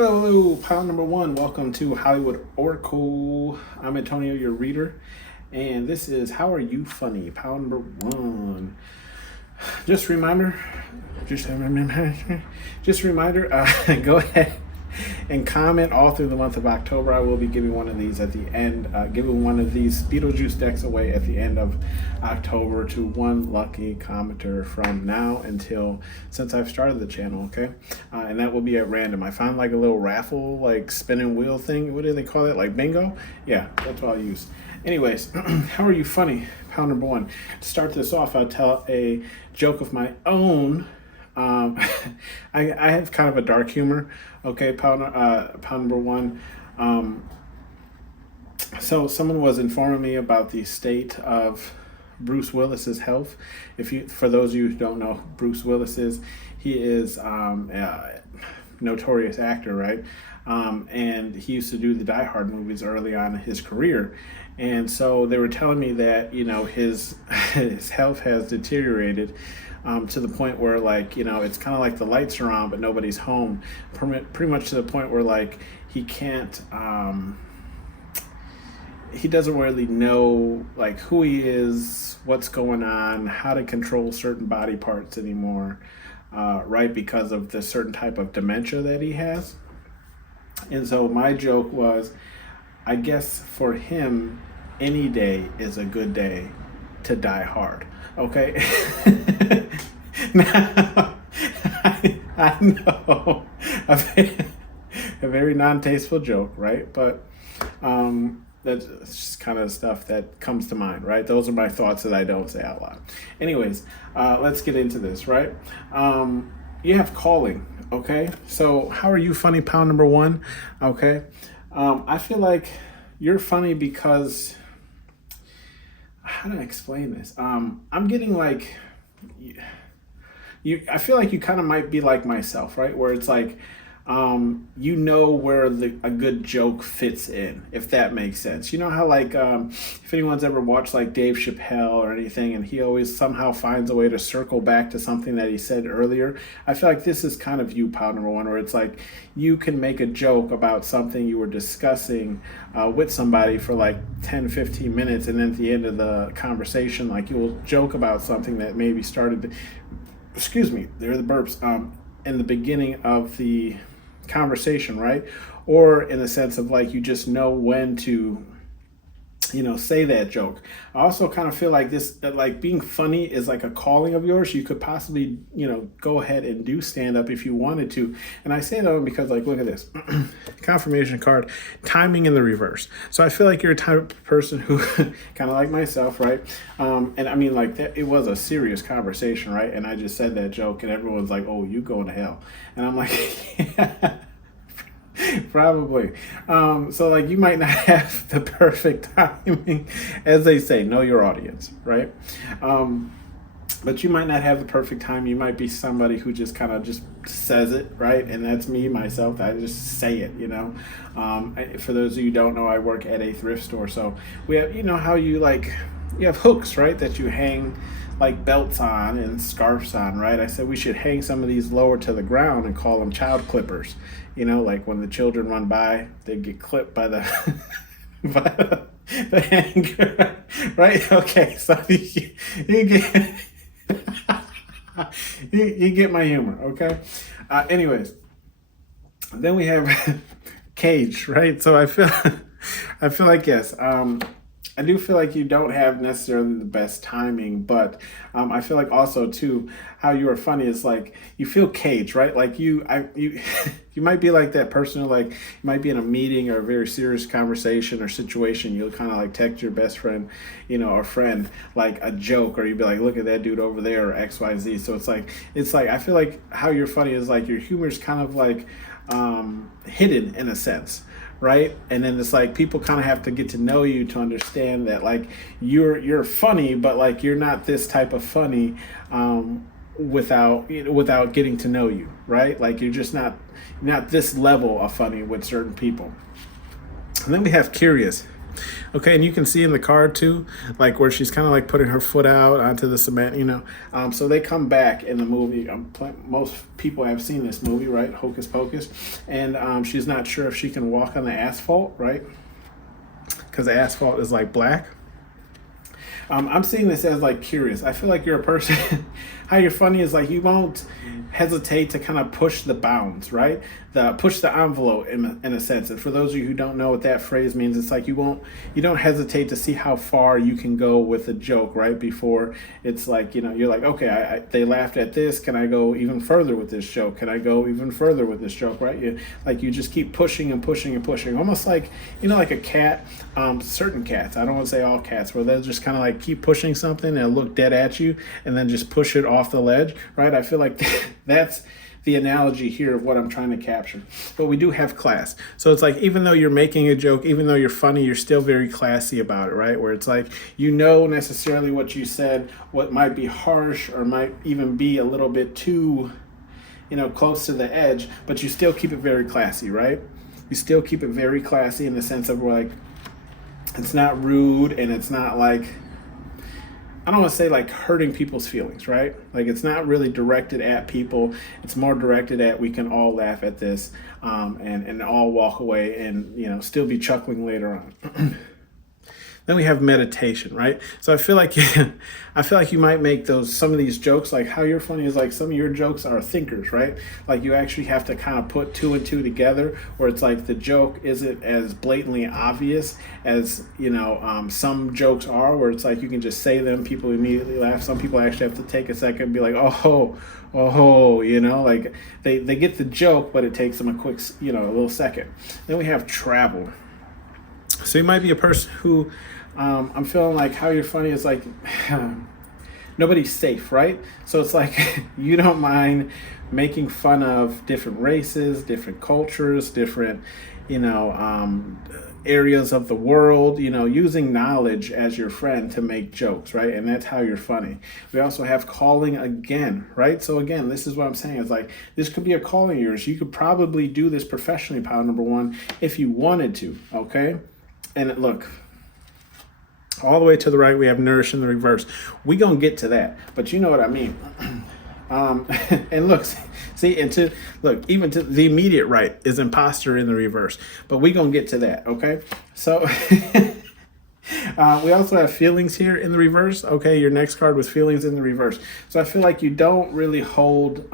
Hello, pile number one. Welcome to Hollywood Oracle. I'm Antonio, your reader, and this is How Are You Funny? Pile number one. Just a reminder, just a reminder, go ahead and comment all through the month of October. I will be giving one of these at the end, giving one of these Beetlejuice decks away at the end of October to one lucky commenter from now until since I've started the channel, okay? And that will be at random. I found like a little raffle, like spinning wheel thing. What do they call it? Like bingo? Yeah, that's what I'll use. Anyways, how are you funny? Pound number one. To start this off, I'll tell a joke of my own. I have kind of a dark humor. Okay, pound number one. So someone was informing me about the state of Bruce Willis's health. For those of you who don't know who Bruce Willis is, he is a notorious actor, right? And he used to do the Die Hard movies early on in his career. And so they were telling me that, his his health has deteriorated to the point where, like, it's kind of like the lights are on, but nobody's home. Pretty much to the point where, like, he can't, he doesn't really know, like, who he is, what's going on, how to control certain body parts anymore, right? Because of the certain type of dementia that he has. And so my joke was, I guess for him, any day is a good day to die hard. Okay. Now, I know a very non-tasteful joke, right? But that's just kind of stuff that comes to mind, right? Those are my thoughts that I don't say out loud. Anyways, let's get into this, right? You have calling, okay? So how are you funny, pound number one? Okay. I feel like you're funny because, how do I explain this? I'm getting like, I feel like you kind of might be like myself, right? Where it's like, where a good joke fits in, if that makes sense. You know how, like, if anyone's ever watched like Dave Chappelle or anything, and he always somehow finds a way to circle back to something that he said earlier. I feel like this is kind of you, pound number one, where it's like you can make a joke about something you were discussing with somebody for like 10, 15 minutes, and then at the end of the conversation, like, you'll joke about something that maybe started, excuse me, there are the burps, in the beginning of the conversation, right? Or in the sense of, like, you just know when to, say that joke. I also kind of feel like that, like, being funny is like a calling of yours. You could possibly, go ahead and do stand up if you wanted to. And I say that because, like, look at this confirmation card, timing in the reverse. So I feel like you're a type of person who kind of like myself, right? And I mean, like, it was a serious conversation, right? And I just said that joke and everyone's like, oh, you going to hell. And I'm like, yeah. Probably. So, like, you might not have the perfect timing, as they say, know your audience, right? But you might not have the perfect time. You might be somebody who just kind of just says it, right? And that's me, myself. I just say it, For those of you who don't know, I work at a thrift store. So we have, how you have hooks, right? That you hang like belts on and scarves on, right? I said we should hang some of these lower to the ground and call them child clippers. Like when the children run by, they get clipped by the by the hanger, right? Okay, so you get you get my humor, okay? Anyways, then we have cage, right? So I feel like, yes. I do feel like you don't have necessarily the best timing, but I feel like also too how you are funny is like you feel caged, right? Like you you might be like that person who, like, you might be in a meeting or a very serious conversation or situation. You'll kind of like text your best friend, or friend, like a joke, or you'd be like, look at that dude over there, or XYZ. So it's like I feel like how you're funny is like your humor is kind of like hidden in a sense, right? And then it's like people kind of have to get to know you to understand that, like, you're funny, but like you're not this type of funny without getting to know you, right? Like you're just not this level of funny with certain people. And then we have curious. Okay, and you can see in the car too, like where she's kind of like putting her foot out onto the cement, So they come back in the movie. Most people have seen this movie, right? Hocus Pocus. And she's not sure if she can walk on the asphalt, right? Because the asphalt is like black. I'm seeing this as like curious. I feel like you're a person. How you're funny is like you won't hesitate to kind of push the bounds, right? Push the envelope in a sense. And for those of you who don't know what that phrase means, it's like you don't hesitate to see how far you can go with a joke, right? Before it's like, you're like, okay, they laughed at this. Can I go even further with this joke? Can I go even further with this joke, right? You just keep pushing and pushing and pushing, almost like, like a cat. Certain cats, I don't want to say all cats, where they'll just kind of like keep pushing something and look dead at you and then just push it off the ledge, right? I feel like that's the analogy here of what I'm trying to capture. But we do have class. So it's like, even though you're making a joke, even though you're funny, you're still very classy about it, right? Where it's like, necessarily what you said, what might be harsh or might even be a little bit too, close to the edge, but you still keep it very classy, right? You still keep it very classy in the sense of like, it's not rude and it's not like, I don't want to say like hurting people's feelings, right? Like it's not really directed at people. It's more directed at, we can all laugh at this and all walk away and, still be chuckling later on. Then we have meditation, right? So I feel like you might make some of these jokes, like how you're funny is like some of your jokes are thinkers, right? Like you actually have to kind of put two and two together, where it's like the joke isn't as blatantly obvious as some jokes are, where it's like you can just say them, people immediately laugh. Some people actually have to take a second and be like, oh, like they get the joke, but it takes them a quick, a little second. Then we have travel. So you might be a person who, I'm feeling like how you're funny is like, nobody's safe, right? So it's like, you don't mind making fun of different races, different cultures, different, areas of the world, using knowledge as your friend to make jokes, right? And that's how you're funny. We also have calling again, right? So again, this is what I'm saying. It's like, this could be a calling of yours. You could probably do this professionally, pile number one, if you wanted to, okay? And look, all the way to the right, we have nourish in the reverse. We gonna get to that, but you know what I mean. And look, see, even to the immediate right is imposter in the reverse, but we gonna get to that, okay? So we also have feelings here in the reverse. Okay, your next card was feelings in the reverse. So I feel like you don't really hold.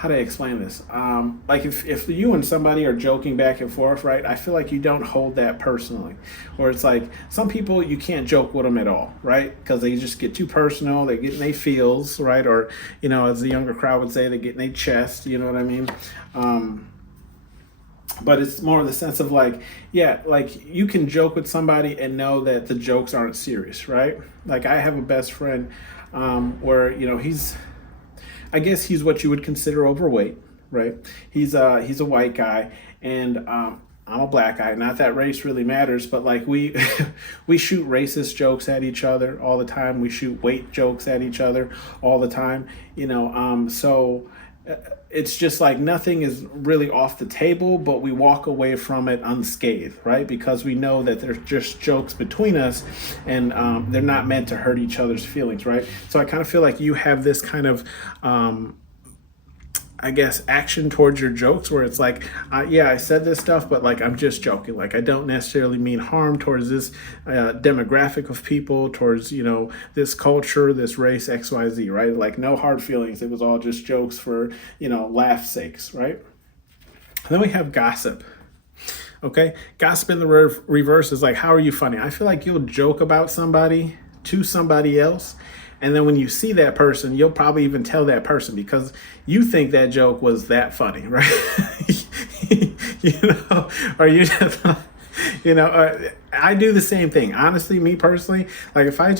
How do I explain this? Like if you and somebody are joking back and forth, right? I feel like you don't hold that personally. Or it's like some people, you can't joke with them at all, right? Because they just get too personal. They get in their feels, right? Or, as the younger crowd would say, they get in their chest, you know what I mean? But it's more of the sense of like, yeah, like you can joke with somebody and know that the jokes aren't serious, right? Like I have a best friend where, I guess he's what you would consider overweight, right? He's a white guy, and I'm a black guy. Not that race really matters, but like we shoot racist jokes at each other all the time. We shoot weight jokes at each other all the time. So it's just like nothing is really off the table, but we walk away from it unscathed, right? Because we know that they're just jokes between us, and they're not meant to hurt each other's feelings, right? So I kind of feel like you have this kind of I guess, action towards your jokes, where it's like, yeah, I said this stuff, but like, I'm just joking. Like, I don't necessarily mean harm towards this demographic of people, towards, this culture, this race, XYZ, right? Like, no hard feelings. It was all just jokes for, laugh's sakes, right? And then we have gossip. Okay. Gossip in the reverse is like, how are you funny? I feel like you'll joke about somebody to somebody else, and then when you see that person, you'll probably even tell that person because you think that joke was that funny, right? Or you just, I do the same thing. Honestly, me personally, like if I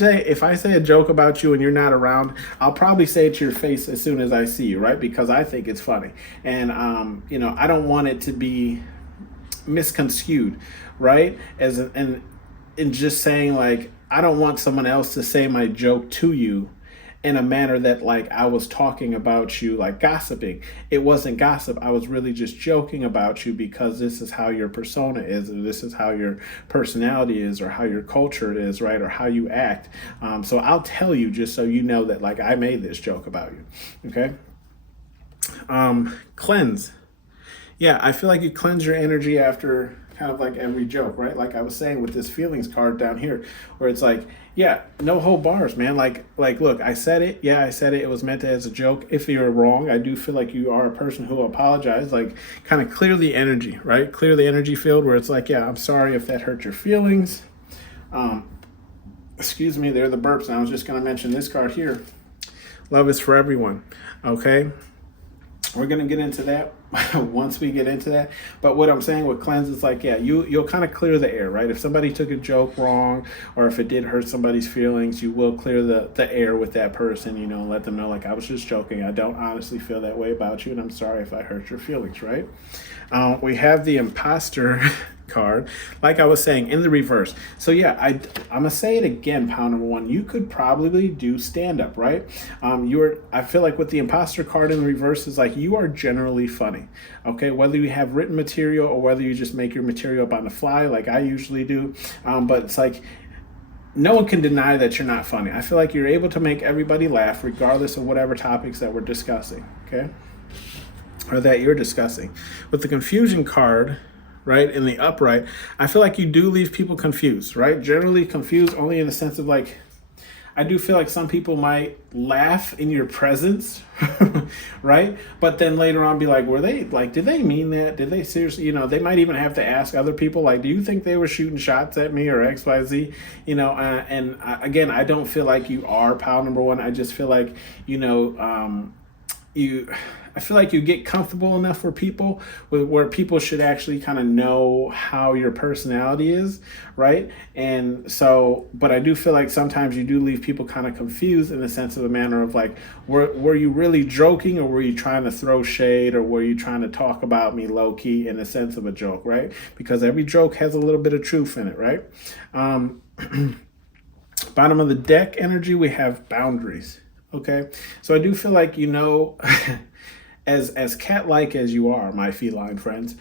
say a joke about you and you're not around, I'll probably say it to your face as soon as I see you, right? Because I think it's funny. And, I don't want it to be misconstrued, right? And just saying like, I don't want someone else to say my joke to you in a manner that like I was talking about you, like gossiping. It wasn't gossip. I was really just joking about you because this is how your persona is, or this is how your personality is, or how your culture is, right, or how you act. So I'll tell you just so you know that like I made this joke about you. Okay. Cleanse. Yeah, I feel like you cleanse your energy after kind of like every joke, right? Like I was saying with this feelings card down here, where it's like, yeah, no whole bars, man. Like, look, I said it. Yeah, I said it. It was meant as a joke. If you're wrong, I do feel like you are a person who will apologize. Like, kind of clear the energy, right? Clear the energy field where it's like, yeah, I'm sorry if that hurt your feelings. Excuse me, they're the burps. And I was just going to mention this card here. Love is for everyone. Okay. We're going to get into that once we get into that. But what I'm saying with cleanse is like, yeah, you'll kind of clear the air, right? If somebody took a joke wrong, or if it did hurt somebody's feelings, you will clear the air with that person, you know, and let them know, like, I was just joking. I don't honestly feel that way about you, and I'm sorry if I hurt your feelings, right? We have the imposter card, like I was saying, in the reverse. So yeah, I'm gonna say it again, pound number one. You could probably do stand up, right? I feel like with the imposter card in the reverse is like you are generally funny. Okay, whether you have written material or whether you just make your material up on the fly, like I usually do. But it's like no one can deny that you're not funny. I feel like you're able to make everybody laugh regardless of whatever topics that we're discussing. Okay, or that you're discussing. With the confusion card, right, in the upright, I feel like you do leave people confused, right? Generally confused only in the sense of like, I do feel like some people might laugh in your presence, right? But then later on be like, were they, like, did they mean that? Did they seriously, you know, they might even have to ask other people, like, do you think they were shooting shots at me or X, Y, Z? You know, again, I don't feel like you are pile number one. I just feel like, you know, I feel like you get comfortable enough for people where people should actually kind of know how your personality is, right? And so, but I do feel like sometimes you do leave people kind of confused in the sense of a manner of like, were you really joking, or were you trying to throw shade, or were you trying to talk about me low key in the sense of a joke, right? Because every joke has a little bit of truth in it, right? Bottom of the deck energy, we have boundaries. Okay, so I do feel like, you know, as cat-like as you are, my feline friends,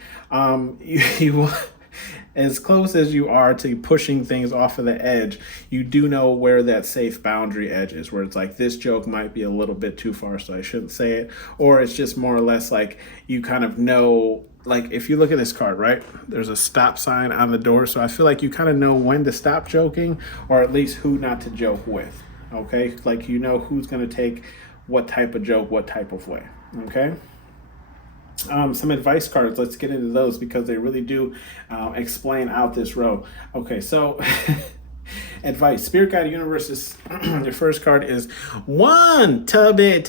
you as close as you are to pushing things off of the edge, you do know where that safe boundary edge is, where it's like, this joke might be a little bit too far, so I shouldn't say it, or it's just more or less like you kind of know. Like if you look at this card, right, there's a stop sign on the door, so I feel like you kind of know when to stop joking, or at least who not to joke with. Okay, like you know who's going to take what type of joke, what type of way. Okay. Some advice cards. Let's get into those because they really do explain out this row. Okay, so advice. Spirit Guide Universe is your first card is one tubby.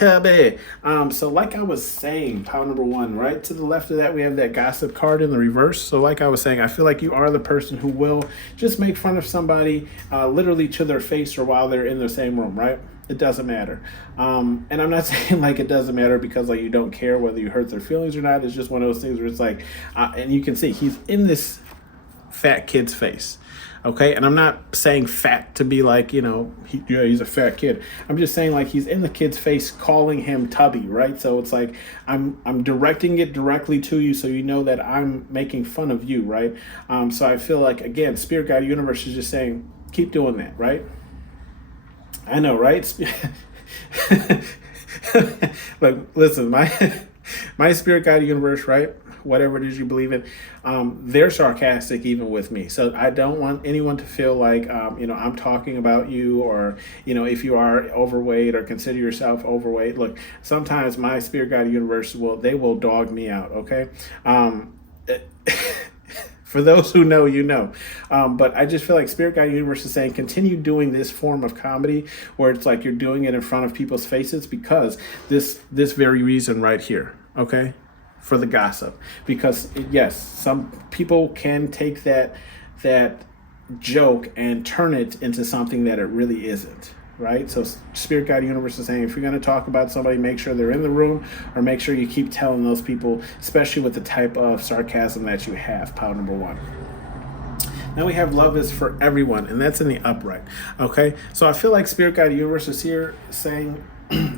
So like I was saying, pile number one, right to the left of that we have that gossip card in the reverse. So like I was saying, I feel like you are the person who will just make fun of somebody literally to their face or while they're in the same room, right? It doesn't matter. And I'm not saying like it doesn't matter because like you don't care whether you hurt their feelings or not. It's just one of those things where it's like, and you can see he's in this fat kid's face. Okay, and I'm not saying fat to be like, you know, he's a fat kid. I'm just saying like he's in the kid's face calling him tubby, right? So it's like I'm directing it directly to you so you know that I'm making fun of you, right? So I feel like, again, Spirit Guide Universe is just saying, keep doing that, right? I know, right? Look, listen, my Spirit Guide Universe, right? Whatever it is you believe in, they're sarcastic even with me. So I don't want anyone to feel like, you know, I'm talking about you, or, you know, if you are overweight or consider yourself overweight. Look, sometimes my Spirit Guide Universe will dog me out. Okay. For those who know, you know. But I just feel like Spirit Guide Universe is saying continue doing this form of comedy where it's like you're doing it in front of people's faces because this very reason right here, okay? For the gossip. Because yes, some people can take that joke and turn it into something that it really isn't. Right? So Spirit Guide Universe is saying if you're going to talk about somebody, make sure they're in the room, or make sure you keep telling those people, especially with the type of sarcasm that you have, pile number one. Then we have love is for everyone, and that's in the upright. Okay, so I feel like Spirit Guide Universe is here saying,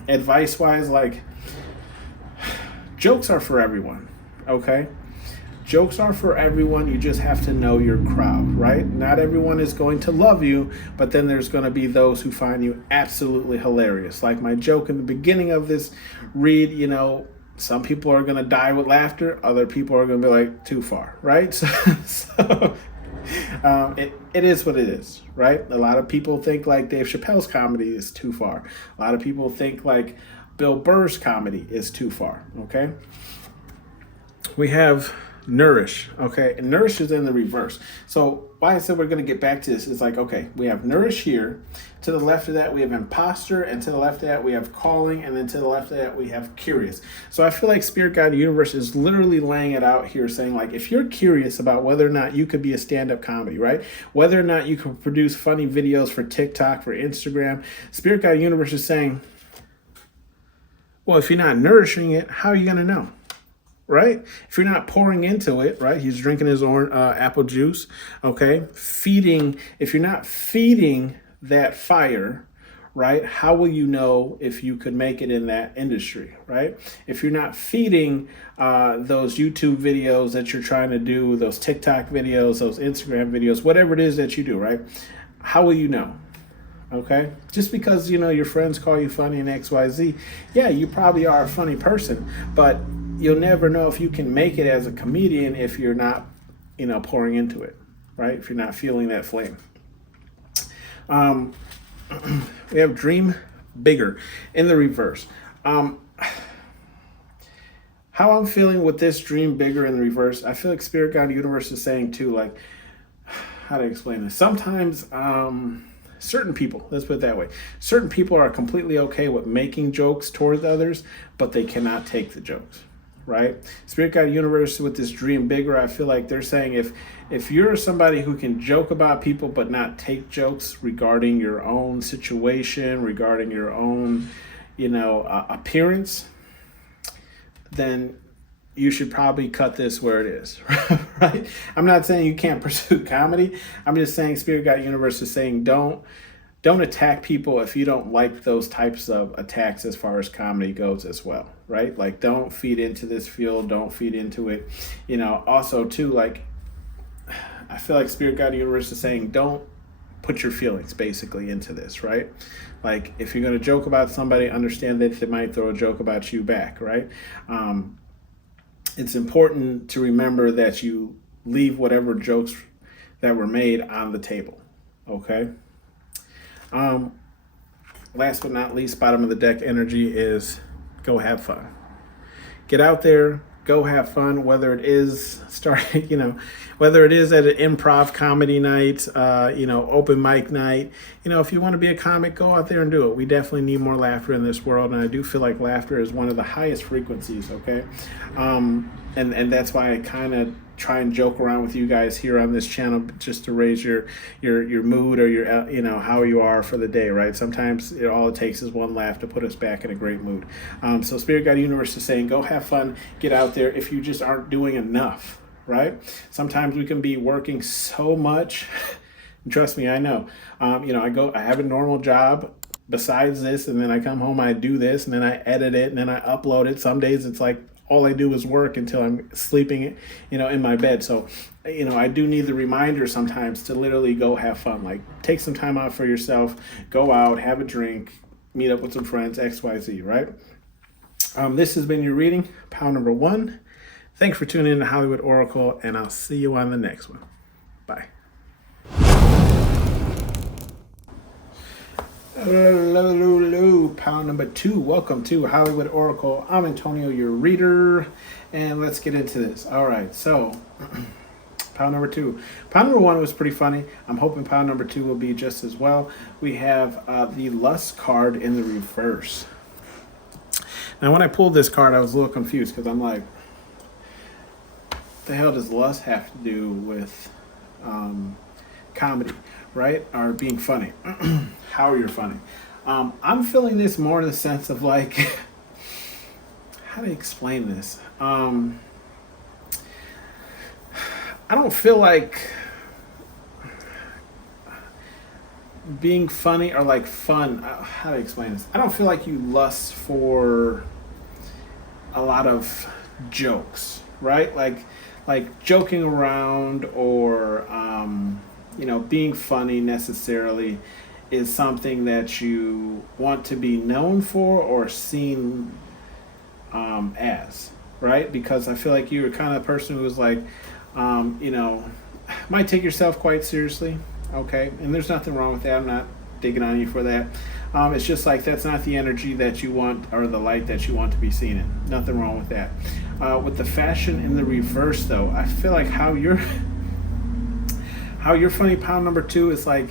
advice wise, like, jokes are for everyone. Okay, jokes are for everyone. You just have to know your crowd, right? Not everyone is going to love you, but then there's going to be those who find you absolutely hilarious. Like my joke in the beginning of this read, some people are going to die with laughter. Other people are going to be like, too far, right? It is what it is, right? A lot of people think like Dave Chappelle's comedy is too far. A lot of people think like Bill Burr's comedy is too far, okay? We have nourish, okay? And nourish is in the reverse. So why I said we're going to get back to this is like, okay, we have nourish here. To the left of that, we have imposter. And to the left of that, we have calling. And then to the left of that, we have curious. So I feel like Spirit Guide Universe is literally laying it out here saying like, if you're curious about whether or not you could be a stand-up comedy, right? Whether or not you can produce funny videos for TikTok, for Instagram, Spirit Guide Universe is saying, well, if you're not nourishing it, how are you going to know? Right? If you're not pouring into it, right? He's drinking his orange apple juice, okay? If you're not feeding that fire, right? How will you know if you could make it in that industry, right? If you're not feeding those YouTube videos that you're trying to do, those TikTok videos, those Instagram videos, whatever it is that you do, right? How will you know? Okay, just because your friends call you funny and XYZ, yeah, you probably are a funny person, but you'll never know if you can make it as a comedian if you're not, pouring into it, right? If you're not feeling that flame. We have dream bigger in the reverse. How I'm feeling with this dream bigger in the reverse, I feel like Spirit Guide Universe is saying too, like, how to explain this? Sometimes, certain people, let's put it that way, certain people are completely okay with making jokes towards others, but they cannot take the jokes, right? Spirit Guide Universe with this dream bigger, I feel like they're saying if you're somebody who can joke about people but not take jokes regarding your own situation, regarding your own, appearance, then you should probably cut this where it is, right? I'm not saying you can't pursue comedy. I'm just saying Spirit Guide Universe is saying don't attack people if you don't like those types of attacks as far as comedy goes as well, right? Like, don't feed into this field. Don't feed into it. Also too, like, I feel like Spirit Guide Universe is saying don't put your feelings basically into this, right? Like, if you're going to joke about somebody, understand that they might throw a joke about you back, right? It's important to remember that you leave whatever jokes that were made on the table, okay? Last but not least, bottom of the deck energy is go have fun. Get out there, go have fun, whether it is whether it is at an improv comedy night, open mic night. If you want to be a comic, go out there and do it. We definitely need more laughter in this world, and I do feel like laughter is one of the highest frequencies, okay? And that's why I kind of try and joke around with you guys here on this channel just to raise your mood or your how you are for the day, right? Sometimes all it takes is one laugh to put us back in a great mood. So Spirit Guide Universe is saying go have fun, get out there if you just aren't doing enough, right? Sometimes we can be working so much. Trust me, I know. I have a normal job besides this, and then I come home, I do this, and then I edit it, and then I upload it. Some days it's like all I do is work until I'm sleeping, in my bed. So, I do need the reminder sometimes to literally go have fun. Like, take some time out for yourself, go out, have a drink, meet up with some friends, XYZ, right? This has been your reading, pile number 1. Thanks for tuning in to Hollywood Oracle, and I'll see you on the next one. Bye. Hello, pile number 2. Welcome to Hollywood Oracle. I'm Antonio, your reader, and let's get into this. All right, so pile number 2. Pile number 1 was pretty funny. I'm hoping pile number 2 will be just as well. We have the lust card in the reverse. Now, when I pulled this card, I was a little confused because I'm like, what the hell does lust have to do with comedy, right? Or being funny? How you're funny. I'm feeling this more in the sense of like, how to explain this? I don't feel like being funny or like fun. How to explain this? I don't feel like you lust for a lot of jokes, right? Like joking around or being funny necessarily is something that you want to be known for or seen as, right? Because I feel like you're the kind of person who's like, you know, might take yourself quite seriously, okay? And there's nothing wrong with that. I'm not digging on you for that. It's just like that's not the energy that you want or the light that you want to be seen in. Nothing wrong with that. With the fashion in the reverse, though, I feel like how you're funny pound number two is like,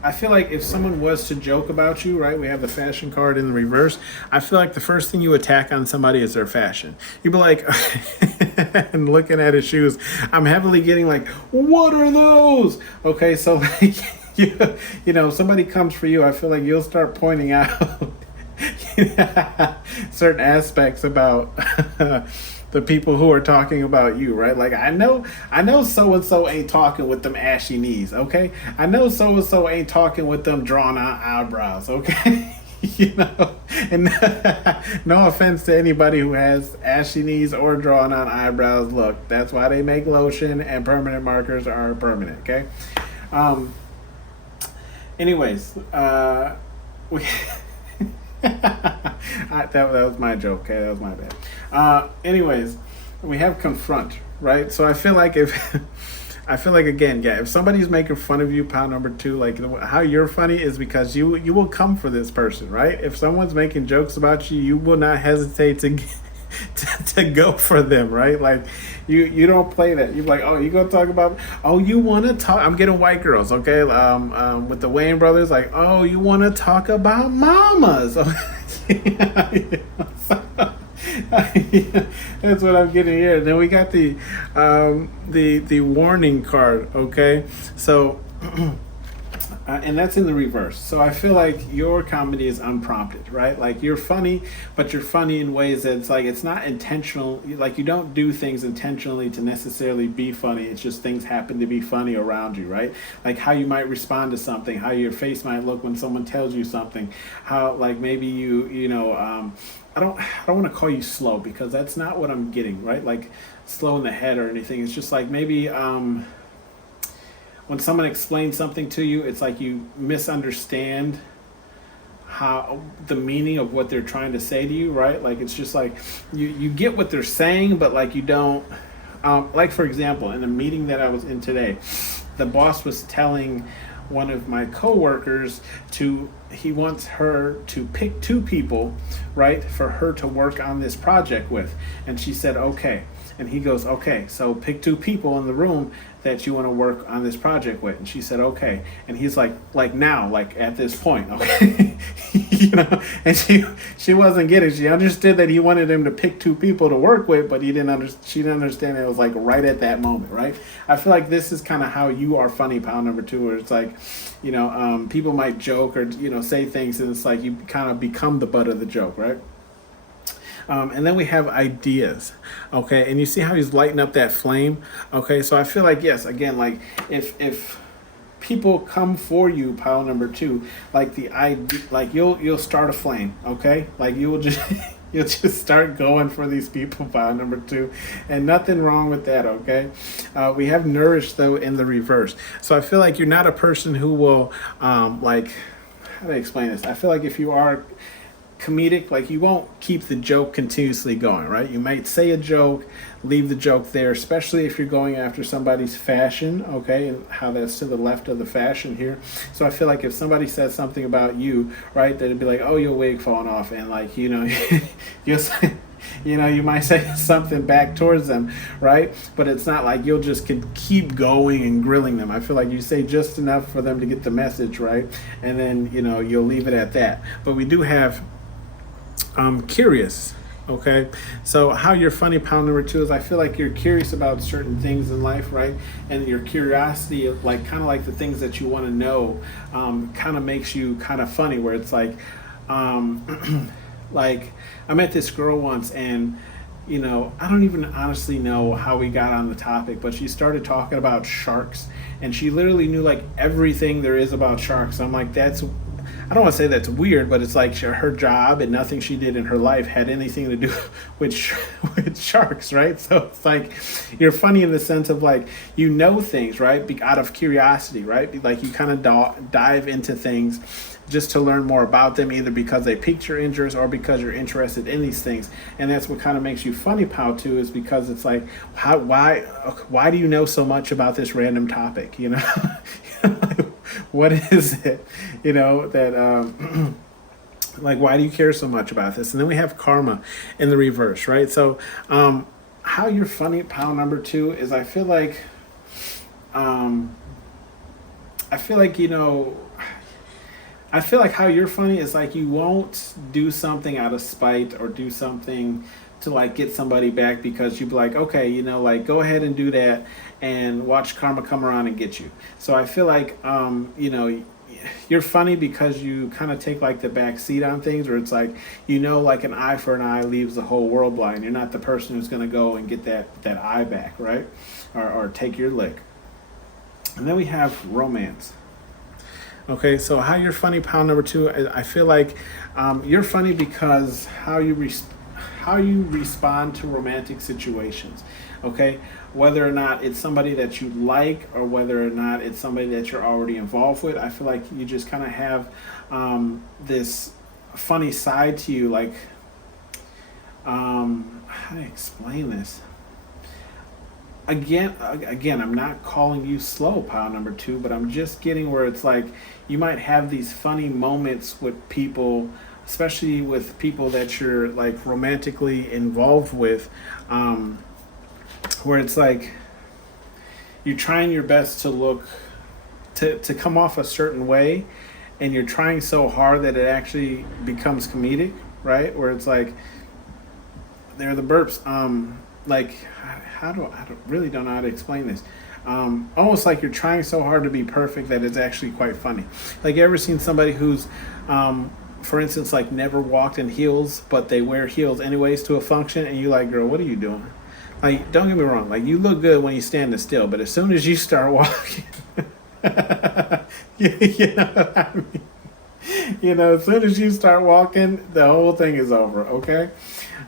I feel like if someone was to joke about you, right, we have the fashion card in the reverse. I feel like the first thing you attack on somebody is their fashion. You'd be like, and looking at his shoes, I'm heavily getting like, what are those? Okay, so like, somebody comes for you, I feel like you'll start pointing out certain aspects about the people who are talking about you, right? Like I know so and so ain't talking with them ashy knees, okay? I know so and so ain't talking with them drawn out eyebrows, okay? And no offense to anybody who has ashy knees or drawn out eyebrows. Look, that's why they make lotion and permanent markers are permanent, okay? Anyways, we that was my joke. Okay, that was my bad. Anyways, we have confront, right? So I feel like again, yeah, if somebody's making fun of you, pound number two, like how you're funny is because you will come for this person, right? If someone's making jokes about you, you will not hesitate to go for them, right? Like you don't play that. You're like, oh, you gonna talk about? Oh, you want to talk? I'm getting white girls, okay? With the Wayne brothers, like, oh, you want to talk about mamas? That's what I'm getting here. Then we got the warning card, okay? So. And that's in the reverse. So I feel like your comedy is unprompted, right? Like you're funny, but you're funny in ways that it's like it's not intentional. Like you don't do things intentionally to necessarily be funny. It's just things happen to be funny around you, right? Like how you might respond to something, how your face might look when someone tells you something, how like maybe I don't want to call you slow because that's not what I'm getting, right? Like slow in the head or anything. It's just like maybe when someone explains something to you, it's like you misunderstand how the meaning of what they're trying to say to you, right? Like it's just like you get what they're saying, but like you don't. Like for example, in a meeting that I was in today, the boss was telling one of my coworkers he wants her to pick two people, right, for her to work on this project with, and she said okay. And he goes, okay, so pick two people in the room that you want to work on this project with. And she said, okay. And he's like now, like at this point, okay. And she wasn't getting it. She understood that he wanted him to pick two people to work with, but she didn't understand it was like right at that moment, right? I feel like this is kind of how you are funny, pound number two, where it's like, people might joke or, say things and it's like you kind of become the butt of the joke, right? And then we have ideas, okay? And you see how he's lighting up that flame, okay? So I feel like, yes, again, like if people come for you, pile number two, like the idea, like you'll start a flame, okay? Like you will just you'll just start going for these people, pile number two, and nothing wrong with that, okay? We have nourish though in the reverse, so I feel like you're not a person who will like, how do I explain this? I feel like if you are comedic, like you won't keep the joke continuously going, right? You might say a joke, leave the joke there, especially if you're going after somebody's fashion, okay, and how that's to the left of the fashion here. So I feel like if somebody says something about you, right, that'd be like, oh, your wig falling off, and like, you'll say, you might say something back towards them, right? But it's not like you'll just keep going and grilling them. I feel like you say just enough for them to get the message, right? And then, you'll leave it at that. But we do have curious, okay? So how you're funny, pound number two, is I feel like you're curious about certain things in life, right? And your curiosity, like kind of like the things that you want to know, kind of makes you kind of funny, where it's like, like I met this girl once, and I don't even honestly know how we got on the topic, but she started talking about sharks, and she literally knew like everything there is about sharks. I'm like, I don't want to say that's weird, but it's like her job and nothing she did in her life had anything to do with with sharks, right? So it's like you're funny in the sense of like things, right? Out of curiosity, right? Like you kind of dive into things just to learn more about them, either because they piqued your interest or because you're interested in these things. And that's what kind of makes you funny, pal, too, is because it's like, why do you know so much about this random topic? What is it? That like, why do you care so much about this? And then we have karma in the reverse, right? So, how you're funny, pal, number two is um, I feel like I feel like how you're funny is like you won't do something out of spite or do something to like get somebody back, because you'd be like, okay, like go ahead and do that and watch karma come around and get you. So I feel like, you're funny because you kind of take like the back seat on things, where it's like, like an eye for an eye leaves the whole world blind. You're not the person who's going to go and get that eye back, right? Or take your lick. And then we have romance. Okay, so how you're funny, pal, number two. I feel like you're funny because how you respond to romantic situations. Okay, whether or not it's somebody that you like or whether or not it's somebody that you're already involved with. I feel like you just kind of have this funny side to you. Like, how do I explain this? Again, I'm not calling you slow, pile number two, but I'm just getting where it's like you might have these funny moments with people, especially with people that you're like romantically involved with, where it's like you're trying your best to look to come off a certain way, and you're trying so hard that it actually becomes comedic, right? Where it's like they're the burps. Like, I really don't know how to explain this. Almost like you're trying so hard to be perfect that it's actually quite funny. Like, you ever seen somebody who's, for instance, like never walked in heels, but they wear heels anyways to a function, and you're like, girl, what are you doing? Like, don't get me wrong. Like, you look good when you stand still, but as soon as you start walking, you know what I mean? As soon as you start walking, the whole thing is over. Okay.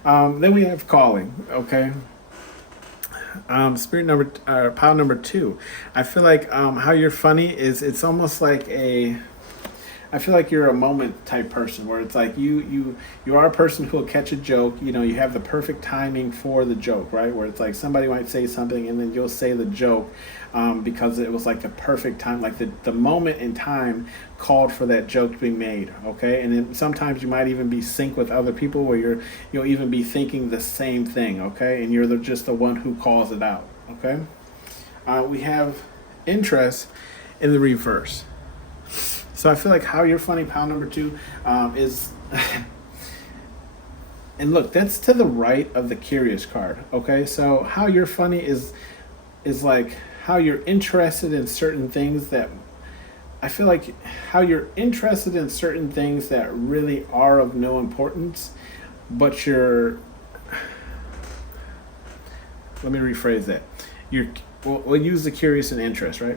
Then we have calling. Okay. Pile number two. I feel like how you're funny is it's almost like I feel like you're a moment type person, where it's like you are a person who will catch a joke. You have the perfect timing for the joke, right? Where it's like somebody might say something and then you'll say the joke because it was like the perfect time, like the moment in time called for that joke to be made. Okay, and then sometimes you might even be sync with other people, where you'll even be thinking the same thing. Okay, and you're just the one who calls it out. Okay, we have interest in the reverse. So I feel like how you're funny, pile number two, is, and look, that's to the right of the curious card. Okay, so how you're funny is like how you're interested in certain things that I feel like how you're interested in certain things that really are of no importance, but let me rephrase that. We'll use the curious and interest, right?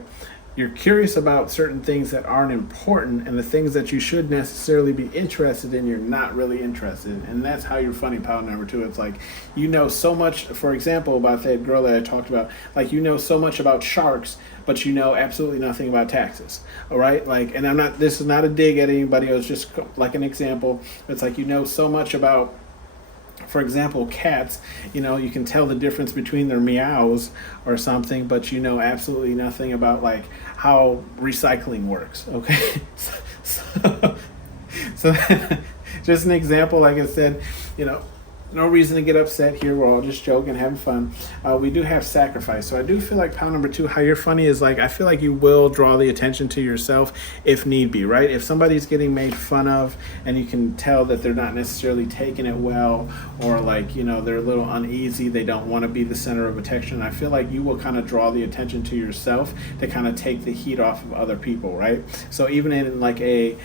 You're curious about certain things that aren't important, and the things that you should necessarily be interested in, you're not really interested in. And that's how you're funny, pile number two. It's like, so much, for example, about that girl that I talked about, like, so much about sharks, but you know absolutely nothing about taxes. All right? Like, and this is not a dig at anybody, it was just like an example. It's like, so much about, for example, cats, you can tell the difference between their meows or something, but absolutely nothing about like how recycling works. Okay. So just an example, like I said, no reason to get upset here. We're all just joking, having fun. We do have sacrifice. So I do feel like pile number two, how you're funny is like, I feel like you will draw the attention to yourself if need be, right? If somebody's getting made fun of and you can tell that they're not necessarily taking it well, or like, they're a little uneasy, they don't want to be the center of attention, I feel like you will kind of draw the attention to yourself to kind of take the heat off of other people, right? So even in like a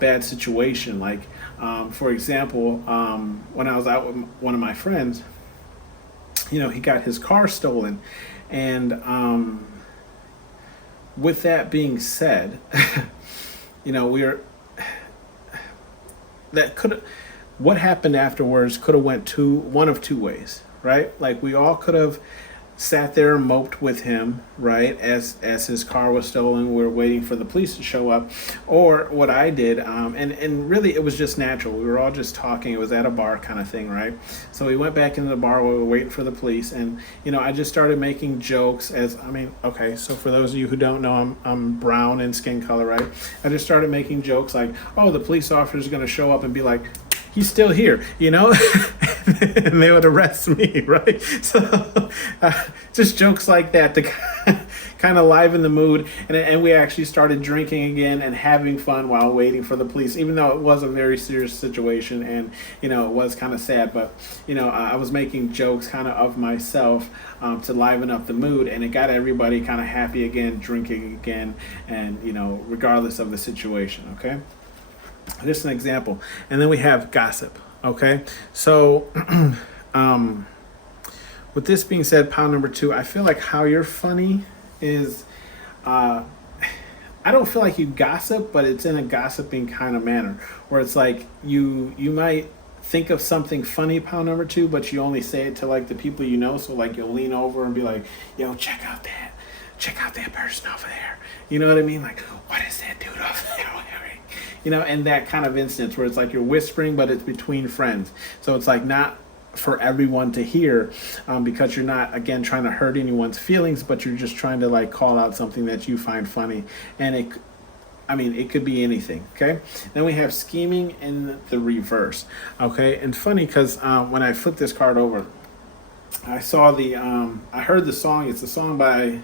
bad situation, like, for example, when I was out with one of my friends, he got his car stolen. And with that being said, we're that could what happened afterwards could have went one of two ways, right? Like we all could have sat there and moped with him, right, as his car was stolen. We were waiting for the police to show up, or what I did, and really it was just natural. We were all just talking. It was at a bar kind of thing, right? So we went back into the bar while we were waiting for the police, and I just started making jokes. Okay, so for those of you who don't know, I'm brown in skin color, right? I just started making jokes like, oh, the police officer is going to show up and be like, he's still here, and they would arrest me, right? So just jokes like that to kind of liven the mood. And we actually started drinking again and having fun while waiting for the police, even though it was a very serious situation and, it was kind of sad. But, I was making jokes kind of myself to liven up the mood. And it got everybody kind of happy again, drinking again, and, regardless of the situation, okay? Just an example. And then we have gossip. Okay. So, with this being said, pound number 2, I feel like how you're funny is, I don't feel like you gossip, but it's in a gossiping kind of manner where it's like you might think of something funny, pound number 2, but you only say it to like the people So like you'll lean over and be like, yo, check out that person over there. You know what I mean? Like, what is that dude over there? And that kind of instance where it's like you're whispering, but it's between friends. So it's like not for everyone to hear, because you're not, again, trying to hurt anyone's feelings, but you're just trying to like call out something that you find funny. And it could be anything, okay? Then we have scheming in the reverse, okay? And funny because when I flipped this card over, I saw I heard the song. It's a song by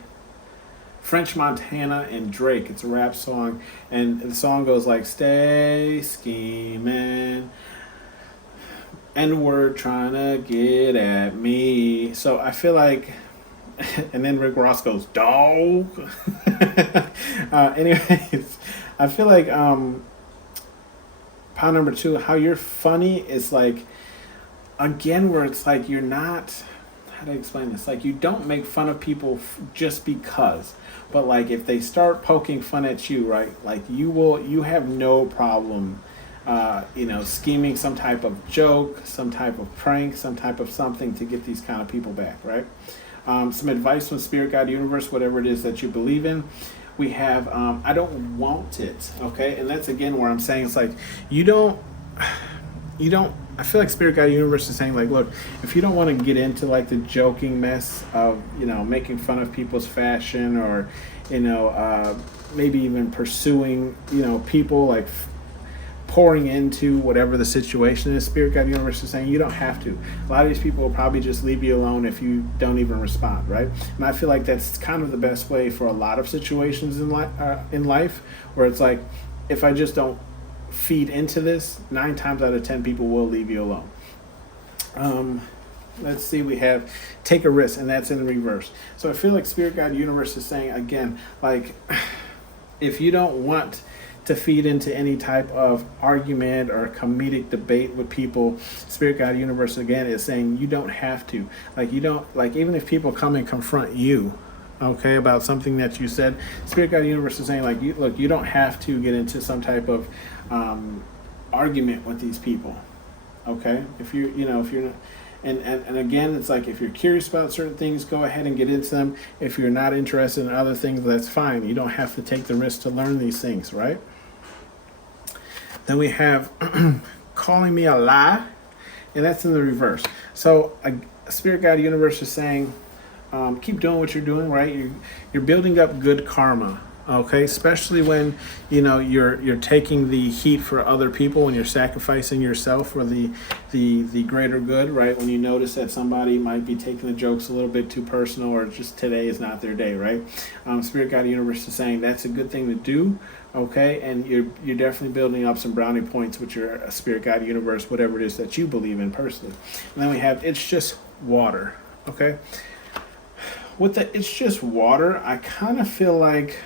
French Montana and Drake. It's a rap song, and the song goes like, stay scheming, N-word trying to get at me. So I feel like, and then Rick Ross goes, dog. Anyways, I feel like pound number 2, how you're funny is like, again, where it's like you're not, how do I explain this? Like you don't make fun of people just because. But like if they start poking fun at you, right? Like you have no problem, scheming some type of joke, some type of prank, some type of something to get these kind of people back, right? Some advice from Spirit, God, Universe, whatever it is that you believe in. We have, I don't want it, okay? And that's again where I'm saying it's like you don't. I feel like Spirit, God, Universe is saying like, look, if you don't want to get into like the joking mess of making fun of people's fashion or maybe even pursuing people like pouring into whatever the situation is, Spirit, God, Universe is saying you don't have to. A lot of these people will probably just leave you alone if you don't even respond, right? And I feel like that's kind of the best way for a lot of situations in life where it's like, if I just don't feed into this, 9 times out of 10 people will leave you alone. Let's see, we have take a risk, and that's in reverse. So I feel like Spirit, God, Universe is saying again, like if you don't want to feed into any type of argument or comedic debate with people, Spirit, God, Universe again is saying you don't have to. Like you don't, like even if people come and confront you, okay, about something that you said, Spirit, God, Universe is saying like, you don't have to get into some type of argument with these people, okay? If you're not, and again, it's like if you're curious about certain things, go ahead and get into them. If you're not interested in other things, that's fine. You don't have to take the risk to learn these things, right? Then we have calling me a lie, and that's in the reverse. So Spirit, God, Universe is saying, keep doing what you're doing, right? You're building up good karma, okay? Especially when you're taking the heat for other people, when you're sacrificing yourself for the greater good, right? When you notice that somebody might be taking the jokes a little bit too personal, or just today is not their day, right? Spirit, God, Universe is saying that's a good thing to do, okay? And you're definitely building up some brownie points with your Spirit, God, Universe, whatever it is that you believe in personally. And then we have it's just water, okay? With the it's just water, I kind of feel like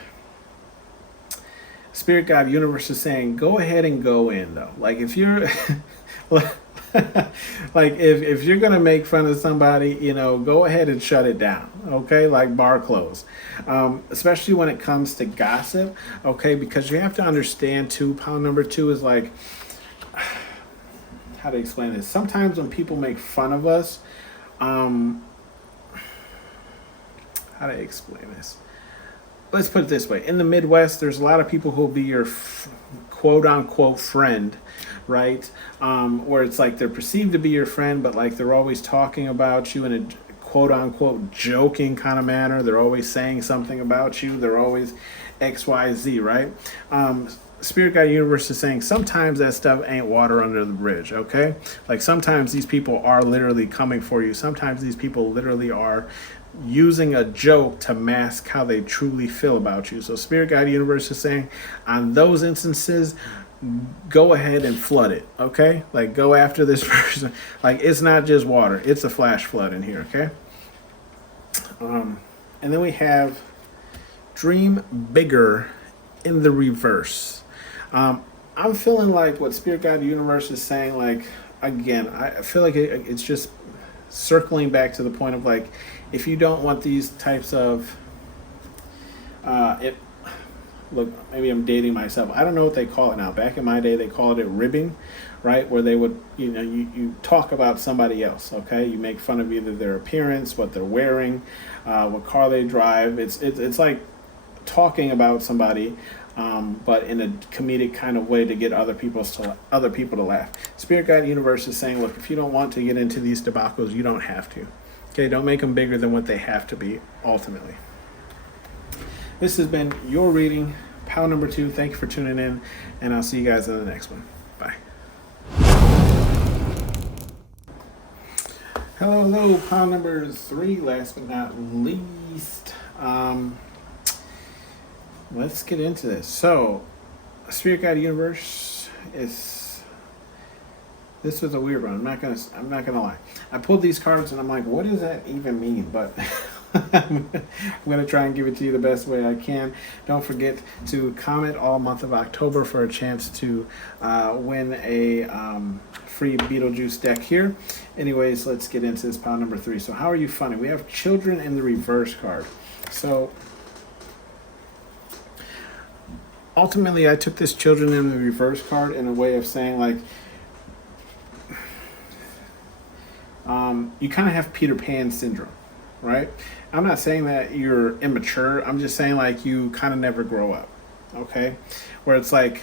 Spirit, God, Universe is saying go ahead and go in though. Like if you're Like if you're gonna make fun of somebody, go ahead and shut it down. Okay, like bar close. Especially when it comes to gossip. Okay, because you have to understand too. Pound number two is like, how to explain this. Sometimes when people make fun of us, how to explain this? Let's put it this way. In the Midwest, there's a lot of people who will be your quote unquote friend, right? Where it's like they're perceived to be your friend, but like they're always talking about you in a quote unquote joking kind of manner. They're always saying something about you. They're always XYZ, right? Spirit Guide Universe is saying sometimes that stuff ain't water under the bridge, okay? Like sometimes these people are literally coming for you. Sometimes these people literally are using a joke to mask how they truly feel about you. So Spirit Guide Universe is saying on those instances, go ahead and flood it, okay? Like go after this person. Like it's not just water, it's a flash flood in here, okay? And then we have Dream Bigger in the reverse. I'm feeling like what Spirit Guide Universe is saying, like, again, I feel like it's just circling back to the point of like, if you don't want these types of, look, maybe I'm dating myself. I don't know what they call it now. Back in my day, they called it ribbing, right? Where they would, you talk about somebody else, okay? You make fun of either their appearance, what they're wearing, what car they drive. It's like talking about somebody, but in a comedic kind of way to get other people to laugh. Spirit Guide Universe is saying, look, if you don't want to get into these debacles, you don't have to. Okay, don't make them bigger than what they have to be, ultimately. This has been your reading, Pound number 2. Thank you for tuning in, and I'll see you guys in the next one. Bye. Hello, Pound number 3. Last but not least, let's get into this. So, Spirit Guide Universe this was a weird one. I'm not gonna lie. I pulled these cards and I'm like, what does that even mean? But I'm gonna try and give it to you the best way I can. Don't forget to comment all month of October for a chance to win a free Beetlejuice deck here. Anyways, let's get into this Pound number 3. So how are you funny? We have Children in the Reverse card. So ultimately, I took this Children in the Reverse card in a way of saying, like, you kind of have Peter Pan syndrome, right? I'm not saying that you're immature. I'm just saying, like, you kind of never grow up, okay? Where it's like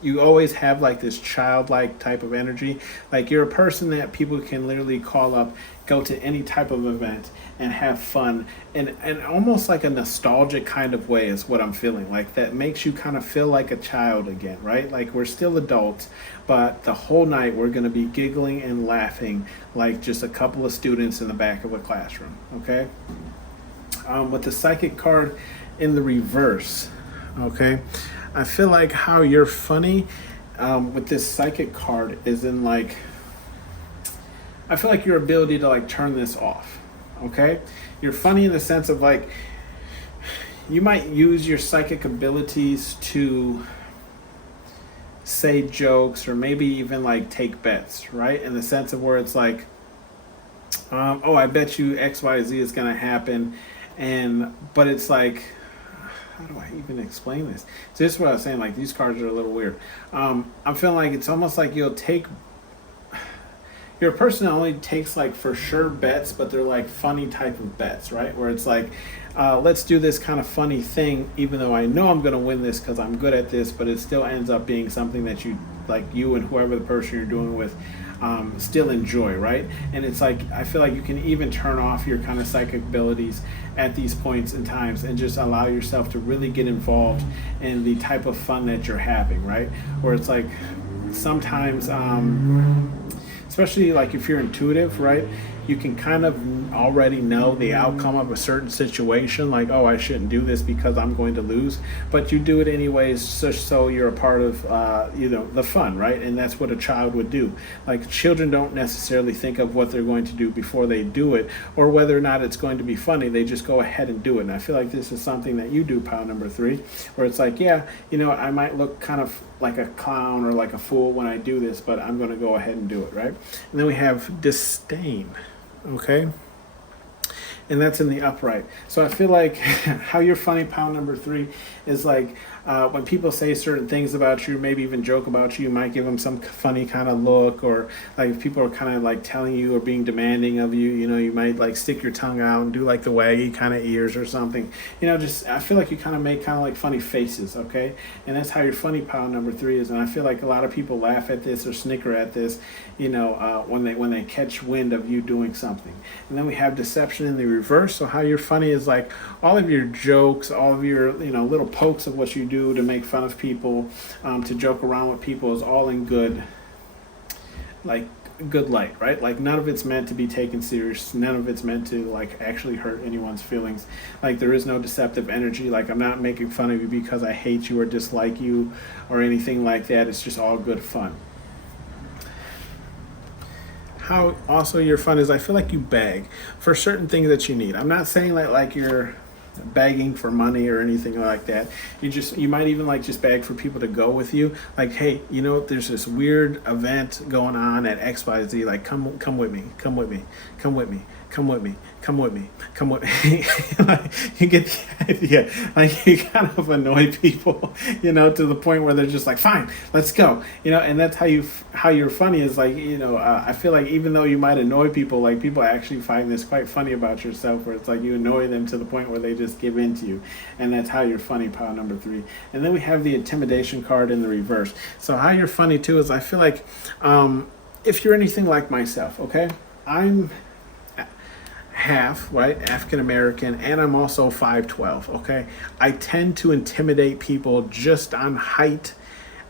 you always have like this childlike type of energy. Like you're a person that people can literally call up, go to any type of event and have fun, and almost like a nostalgic kind of way is what I'm feeling. Like that makes you kind of feel like a child again, right? Like we're still adults, but the whole night we're going to be giggling and laughing like just a couple of students in the back of a classroom, okay? With the Psychic card in the reverse, okay? I feel like how you're funny with this Psychic card is in like, I feel like your ability to like turn this off, okay? You're funny in the sense of like, you might use your psychic abilities to say jokes or maybe even like take bets, right? In the sense of where it's like, oh, I bet you XYZ is gonna happen. But it's like, how do I even explain this? So this is what I was saying, like these cards are a little weird. I'm feeling like it's almost like you're a person that only takes like for sure bets, but they're like funny type of bets, right? Where it's like, let's do this kind of funny thing, even though I know I'm going to win this because I'm good at this, but it still ends up being something that you and whoever the person you're doing with still enjoy, right? And it's like, I feel like you can even turn off your kind of psychic abilities at these points in times and just allow yourself to really get involved in the type of fun that you're having, right? Where it's like sometimes, especially like if you're intuitive, right? You can kind of already know the outcome of a certain situation, like, oh, I shouldn't do this because I'm going to lose, but you do it anyways, just so you're a part of, the fun, right? And that's what a child would do. Like children don't necessarily think of what they're going to do before they do it, or whether or not it's going to be funny. They just go ahead and do it. And I feel like this is something that you do, Pound number 3, where it's like, yeah, I might look kind of like a clown or like a fool when I do this, but I'm going to go ahead and do it, right? And then we have disdain, okay? And that's in the upright. So I feel like how you're funny, pound number 3, is like when people say certain things about you, maybe even joke about you, you might give them some funny kind of look, or like if people are kind of like telling you or being demanding of you, you know, you might like stick your tongue out and do like the waggy kind of ears or something. You know, just I feel like you kind of make kind of like funny faces, okay? And that's how your funny pound number 3 is. And I feel like a lot of people laugh at this or snicker at this, you know, when they catch wind of you doing something. And then we have deception in the reverse. So how you're funny is like all of your jokes, all of your, you know, little pokes of what you do to make fun of people, to joke around with people, is all in good, like good light, right? Like none of it's meant to be taken serious. None of it's meant to like actually hurt anyone's feelings. Like there is no deceptive energy. Like I'm not making fun of you because I hate you or dislike you or anything like that. It's just all good fun. How also your fun is, I feel like you beg for certain things that you need. I'm not saying like you're begging for money or anything like that. You might even like just beg for people to go with you. Like, hey, you know, there's this weird event going on at XYZ. Like, come with me, come with me, come with me, come with me, come with me, come with me. Like, you get the idea. Like you kind of annoy people, you know, to the point where they're just like, fine, let's go. You know, and that's how you're funny is like, you know, I feel like even though you might annoy people, like people actually find this quite funny about yourself, where it's like you annoy them to the point where they just give in to you. And that's how you're funny, pile number 3. And then we have the intimidation card in the reverse. So how you're funny too is I feel like if you're anything like myself, okay, I'm half, right, African American, and I'm also 5'12", okay? I tend to intimidate people just on height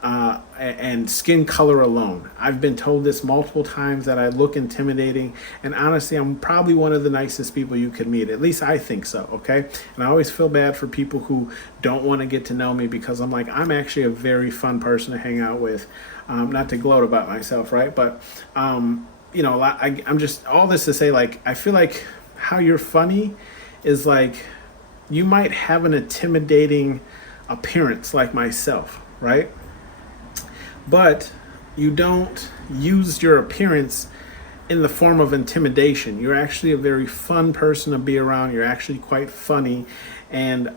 and skin color alone. I've been told this multiple times that I look intimidating, and honestly, I'm probably one of the nicest people you could meet. At least I think so, okay? And I always feel bad for people who don't want to get to know me, because I'm like, I'm actually a very fun person to hang out with. Not to gloat about myself, right? But, you know, I'm just, all this to say, like, I feel like how you're funny is like, you might have an intimidating appearance like myself, right? But you don't use your appearance in the form of intimidation. You're actually a very fun person to be around. You're actually quite funny. And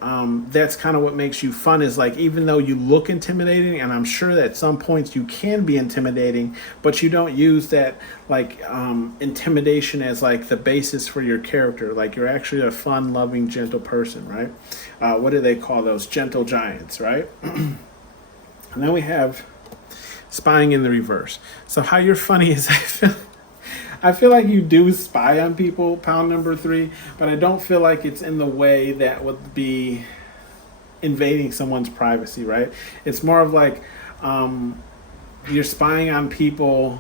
that's kind of what makes you fun, is like, even though you look intimidating, and I'm sure that at some points you can be intimidating, but you don't use that like intimidation as like the basis for your character. Like you're actually a fun, loving, gentle person, right? What do they call those? Gentle giants, right? And then we have spying in the reverse. So how you're funny is I feel like you do spy on people, pound number 3, but I don't feel like it's in the way that would be invading someone's privacy, right? It's more of like you're spying on people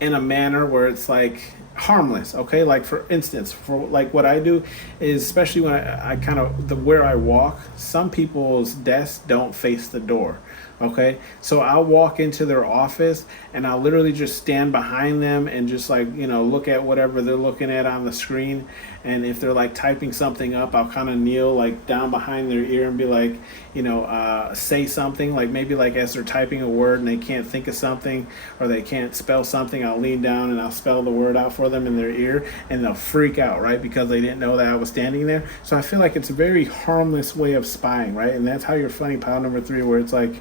in a manner where it's like harmless, okay? Like for instance, for like what I do is, especially when I kind of, where I walk, some people's desks don't face the door. Okay, so I'll walk into their office and I'll literally just stand behind them and just like, you know, look at whatever they're looking at on the screen. And if they're like typing something up, I'll kind of kneel like down behind their ear and be like, you know, say something, like maybe like as they're typing a word and they can't think of something or they can't spell something, I'll lean down and I'll spell the word out for them in their ear, and they'll freak out, right? Because they didn't know that I was standing there. So I feel like it's a very harmless way of spying, right? And that's how you're funny, pile number 3, where it's like,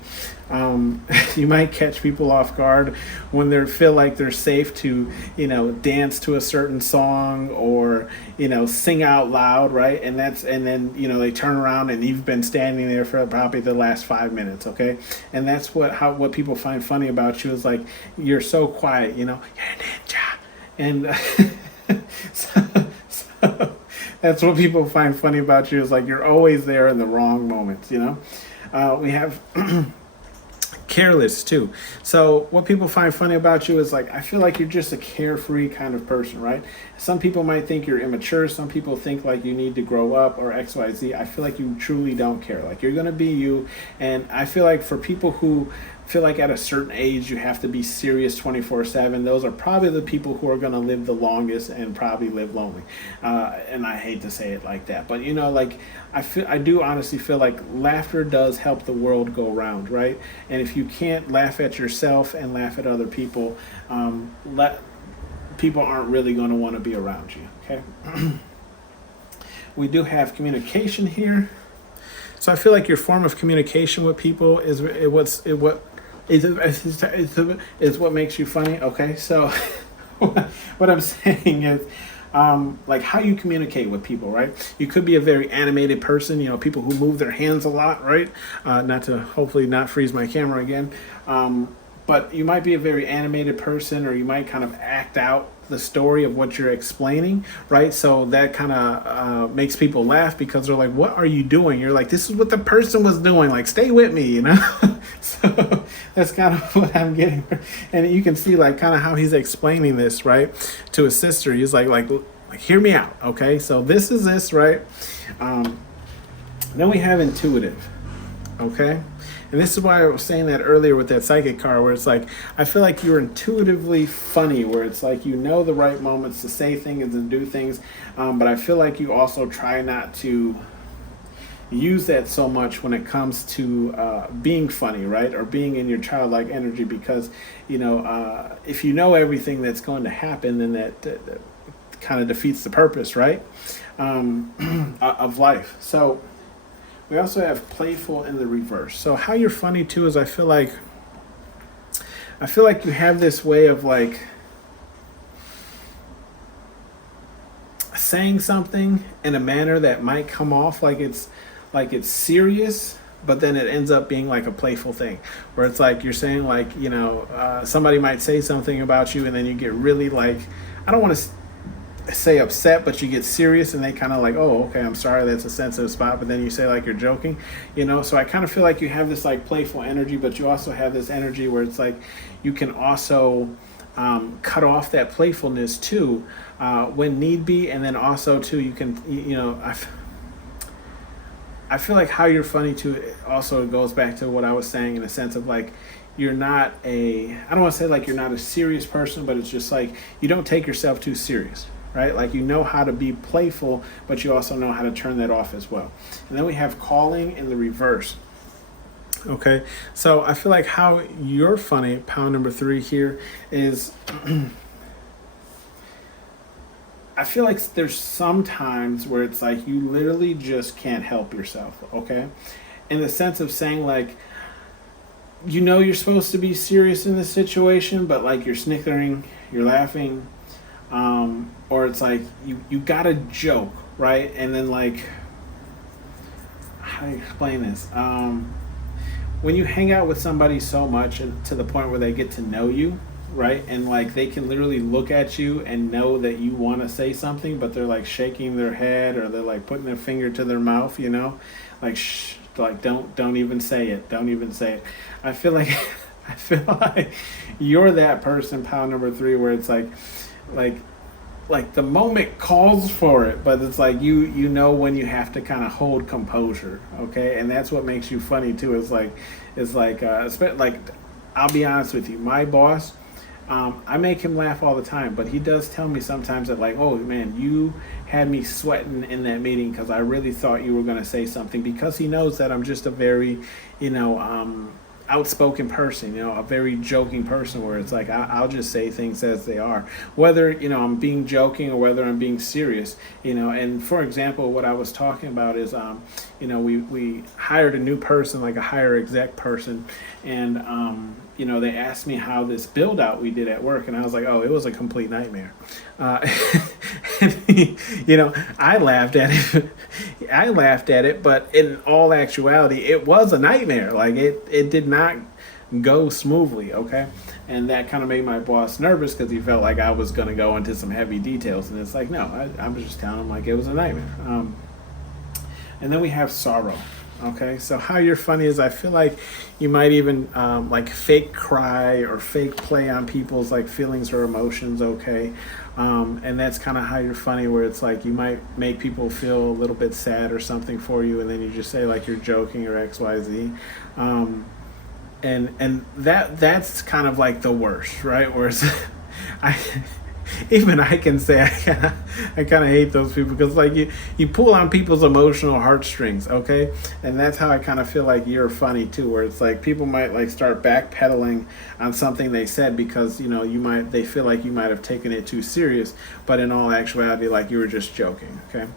you might catch people off guard when they feel like they're safe to, you know, dance to a certain song or, you know, sing out loud, right? And then, you know, they turn around and you've been standing there for probably the last 5 minutes, okay? And that's what people find funny about you, is like, you're so quiet, you know, you're a ninja. And so that's what people find funny about you, is like you're always there in the wrong moments, you know? We have careless too. So what people find funny about you is like, I feel like you're just a carefree kind of person, right? Some people might think you're immature. Some people think like you need to grow up or XYZ. I feel like you truly don't care. Like you're going to be you. And I feel like for people who feel like at a certain age you have to be serious 24/7. Those are probably the people who are going to live the longest and probably live lonely. And I hate to say it like that, but like I do honestly feel like laughter does help the world go round, right? And if you can't laugh at yourself and laugh at other people, people aren't really going to want to be around you. Okay. We do have communication here. So I feel like your form of communication with people is what makes you funny. Okay, so what I'm saying is, like how you communicate with people, right? You could be a very animated person, people who move their hands a lot, right? Not to hopefully not freeze my camera again. But you might be a very animated person, or you might kind of act out the story of what you're explaining, right? So that kind of makes people laugh because they're like, what are you doing? You're like, this is what the person was doing. Like, stay with me, So that's kind of what I'm getting. And you can see like kind of how he's explaining this, right? To his sister. He's like, hear me out, okay? So this is this, right? Then we have intuitive, okay? And this is why I was saying that earlier with that psychic card, where it's like, I feel like you're intuitively funny, where it's like the right moments to say things and do things, but I feel like you also try not to use that so much when it comes to being funny, right? Or being in your childlike energy, because, if you know everything that's going to happen, then that kind of defeats the purpose, right? Of life. So we also have playful in the reverse. So how you're funny too is I feel like you have this way of like saying something in a manner that might come off like it's serious, but then it ends up being like a playful thing, where it's like you're saying like, somebody might say something about you, and then you get really like, I don't want to say upset, but you get serious, and they kind of like, oh, okay, I'm sorry, that's a sensitive spot, but then you say like you're joking, so I kind of feel like you have this like playful energy, but you also have this energy where it's like you can also cut off that playfulness too, when need be, and then also too you can, I feel like how you're funny too also goes back to what I was saying, in a sense of like, you're not I don't want to say like you're not a serious person, but it's just like you don't take yourself too serious, right? Like how to be playful, but you also know how to turn that off as well. And then we have calling in the reverse. Okay, so I feel like how you're funny, pound number 3 here, is I feel like there's some times where it's like you literally just can't help yourself, okay? In the sense of saying like, you're supposed to be serious in this situation, but like you're snickering, you're laughing, or it's like you got a joke, right? And then like, how do you explain this? When you hang out with somebody so much and to the point where they get to know you, right? And like they can literally look at you and know that you want to say something, but they're like shaking their head, or they're like putting their finger to their mouth, like shh, like don't even say it. Don't even say it. I feel like you're that person, pound number 3, where it's like the moment calls for it, but it's like you know when you have to kind of hold composure, okay? And that's what makes you funny too. Like I'll be honest with you, my boss, I make him laugh all the time, but he does tell me sometimes that like, oh man, you had me sweating in that meeting because I really thought you were going to say something, because he knows that I'm just a very, outspoken person, a very joking person, where it's like I'll just say things as they are, whether I'm being joking or whether I'm being serious, and for example, what I was talking about is we hired a new person, like a higher exec person, and they asked me how this build out we did at work, and I was like, oh, it was a complete nightmare. I laughed at it, but in all actuality, it was a nightmare. Like it did not go smoothly, okay? And that kind of made my boss nervous, because he felt like I was going to go into some heavy details, and it's like, no, I was just telling him like it was a nightmare. And then we have sorrow. Okay, so how you're funny is I feel like you might even like fake cry or fake play on people's like feelings or emotions, okay? And that's kind of how you're funny, where it's like you might make people feel a little bit sad or something for you, and then you just say like you're joking or XYZ. and that's kind of like the worst, right? Whereas I even I can say I kind of hate those people because like you pull on people's emotional heartstrings, okay, and that's how I kind of feel like you're funny too, where it's like people might like start backpedaling on something they said because they feel like you might have taken it too serious, but in all actuality like you were just joking, okay.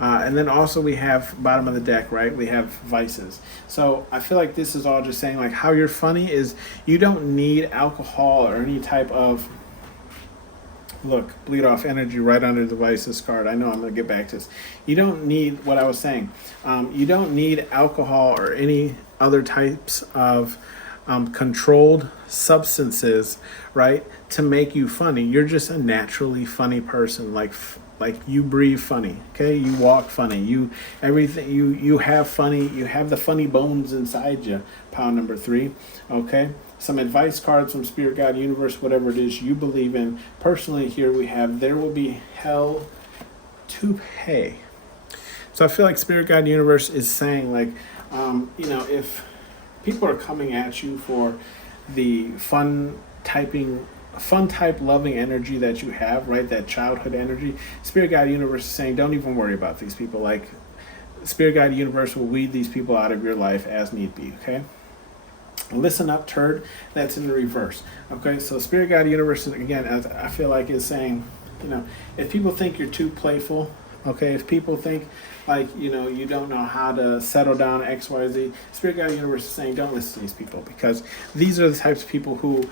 And then also we have bottom of the deck, right? We have vices. So I feel like this is all just saying like how you're funny is you don't need alcohol or any type of look, bleed off energy right under the vices card. I know I'm going to get back to this. You don't need what I was saying. You don't need alcohol or any other types of controlled substances, right, to make you funny. You're just a naturally funny person. Like you breathe funny, okay? You walk funny. You everything you have funny. You have the funny bones inside you. Pound number 3, okay? Some advice cards from Spirit, God, Universe, whatever it is you believe in. Personally, here we have there will be hell to pay. So I feel like Spirit, God, Universe is saying like, if people are coming at you for the fun type loving energy that you have, right? That childhood energy. Spirit, God, Universe is saying don't even worry about these people. Like Spirit, God, Universe will weed these people out of your life as need be, okay? Listen up, turd. That's in the reverse. Okay, so Spirit, God, Universe, again, as I feel like is saying, if people think you're too playful, okay, if people think like, you don't know how to settle down X, Y, Z, Spirit, God, Universe is saying don't listen to these people because these are the types of people who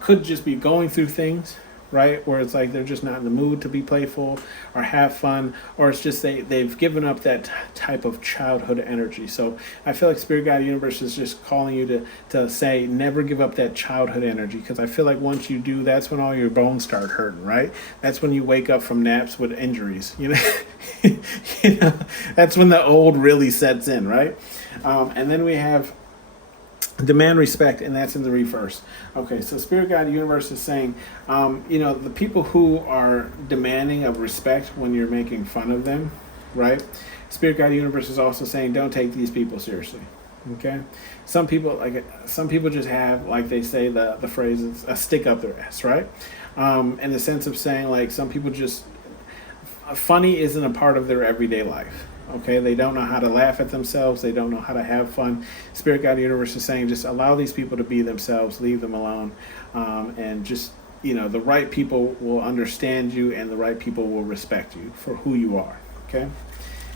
could just be going through things, right? Where it's like they're just not in the mood to be playful or have fun, or it's just they've given up that type of childhood energy. So I feel like Spirit, God, Universe is just calling you to say never give up that childhood energy, because I feel like once you do, that's when all your bones start hurting, right? That's when you wake up from naps with injuries, that's when the old really sets in, right? And then we have demand respect, and that's in the reverse. Okay, so Spirit, God, Universe is saying, the people who are demanding of respect when you're making fun of them, right? Spirit, God, Universe is also saying don't take these people seriously. Okay, some people just have, like they say the phrase is a stick up their ass, right? In the sense of saying like some people just funny isn't a part of their everyday life. Okay, they don't know how to laugh at themselves. They don't know how to have fun. Spirit, God, Universe is saying just allow these people to be themselves. Leave them alone, and just the right people will understand you, and the right people will respect you for who you are. Okay,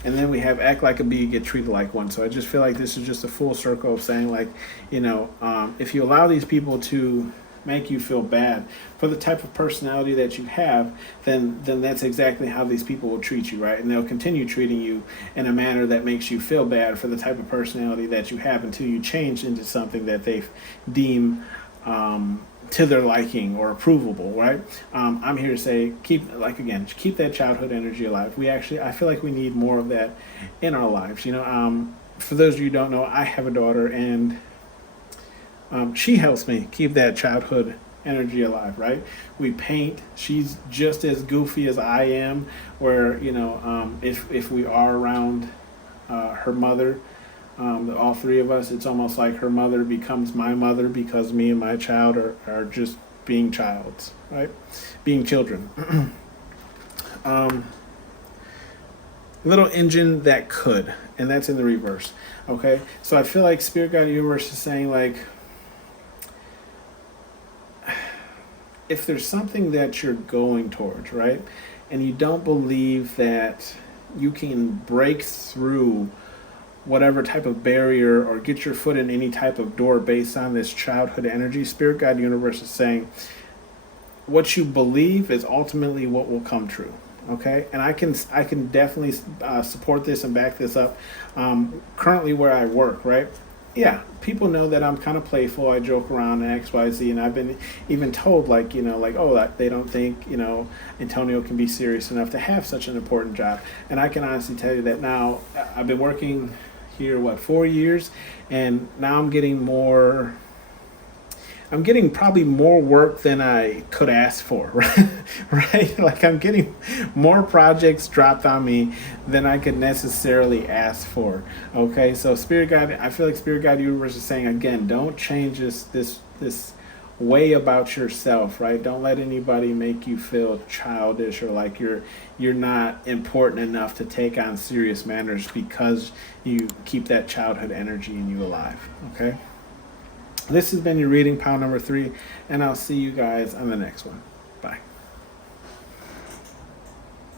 and then we have act like a bee, get treated like one. So I just feel like this is just a full circle of saying like, if you allow these people to make you feel bad for the type of personality that you have, then that's exactly how these people will treat you, right? And they'll continue treating you in a manner that makes you feel bad for the type of personality that you have until you change into something that they deem to their liking or approvable, right? I'm here to say keep that childhood energy alive. I feel like we need more of that in our lives. For those of you who don't know, I have a daughter, and she helps me keep that childhood energy alive, right? We paint. She's just as goofy as I am, where, if we are around her mother, all three of us, it's almost like her mother becomes my mother because me and my child are just being childs, right? Being children. Little engine that could, and that's in the reverse, okay? So I feel like Spirit, God, Universe is saying like, if there's something that you're going towards, right, and you don't believe that you can break through whatever type of barrier or get your foot in any type of door based on this childhood energy, Spirit, God, Universe is saying what you believe is ultimately what will come true. Okay, and I can definitely support this and back this up. Currently, where I work, right? Yeah, people know that I'm kind of playful. I joke around and X, Y, Z, and I've been even told they don't think Antonio can be serious enough to have such an important job. And I can honestly tell you that now. I've been working here 4 years, and now I'm getting more I'm getting probably more work than I could ask for, right? Right? Like I'm getting more projects dropped on me than I could necessarily ask for. Okay, so Spirit Guide, I feel like Spirit Guide Universe is saying again, don't change this way about yourself, right? Don't let anybody make you feel childish or like you're not important enough to take on serious matters because you keep that childhood energy in you alive. Okay? This has been your reading, pile number 3, and I'll see you guys on the next one. Bye.